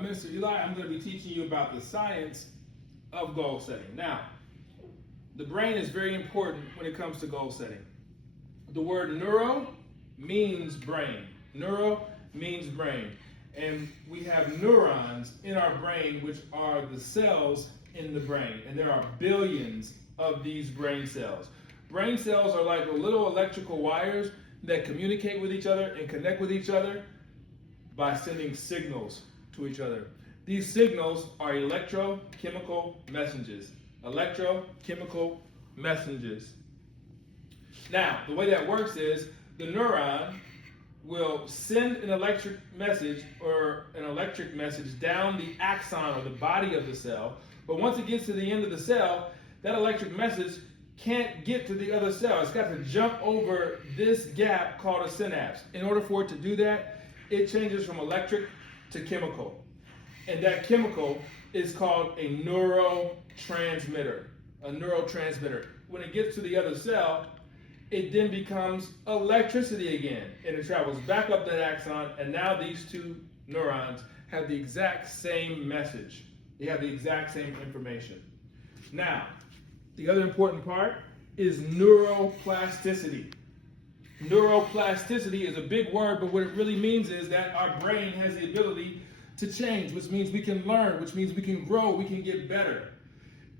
I'm Mr. Eli. I'm going to be teaching you about the science of goal setting. Now, the brain is very important when it comes to goal setting. The word neuro means brain. Neuro means brain. And we have neurons in our brain, which are the cells in the brain. And there are billions of these brain cells. Brain cells are like little electrical wires that communicate with each other and connect with each other by sending signals to each other. These signals are electrochemical messages. Electrochemical messages. Now, the way that works is the neuron will send an electric message down the axon or the body of the cell. But once it gets to the end of the cell, that electric message can't get to the other cell. It's got to jump over this gap called a synapse. In order for it to do that, it changes from electric to chemical. And that chemical is called a neurotransmitter. A neurotransmitter. When it gets to the other cell, it then becomes electricity again. And it travels back up that axon, and now these two neurons have the exact same message. They have the exact same information. Now, the other important part is neuroplasticity. Neuroplasticity is a big word, but what it really means is that our brain has the ability to change, which means we can learn, which means we can grow, we can get better.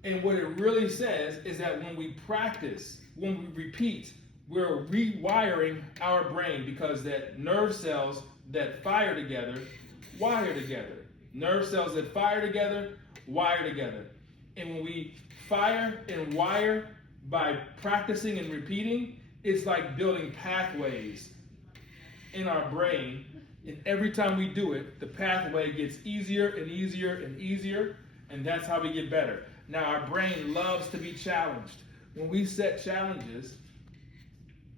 And what it really says is that when we practice, when we repeat, we're rewiring our brain, because that nerve cells that fire together, wire together. Nerve cells that fire together, wire together. And when we fire and wire by practicing and repeating, it's like building pathways in our brain. And every time we do it, the pathway gets easier and easier and easier, and that's how we get better. Now, our brain loves to be challenged. When we set challenges,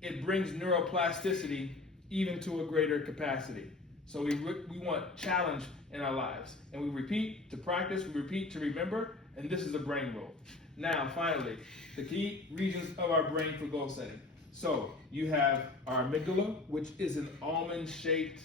it brings neuroplasticity even to a greater capacity. So we want challenge in our lives. And we repeat to practice, we repeat to remember, and this is a brain rule. Now, finally, the key regions of our brain for goal setting. So you have our amygdala, which is an almond-shaped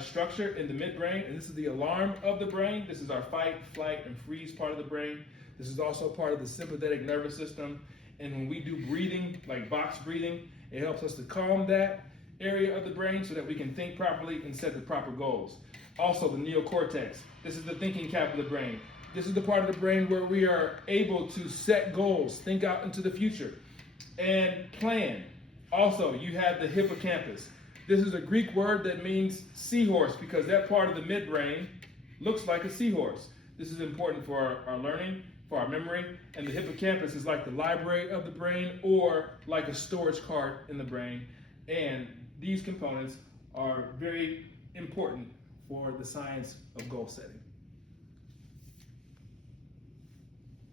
structure in the midbrain, and this is the alarm of the brain. This is our fight, flight, and freeze part of the brain. This is also part of the sympathetic nervous system. And when we do breathing, like box breathing, it helps us to calm that area of the brain so that we can think properly and set the proper goals. Also, the neocortex. This is the thinking cap of the brain. This is the part of the brain where we are able to set goals, think out into the future, and plan. Also, you have the hippocampus. This is a Greek word that means seahorse, because that part of the midbrain looks like a seahorse. This is important for our learning, for our memory, and the hippocampus is like the library of the brain or like a storage cart in the brain. And these components are very important for the science of goal setting.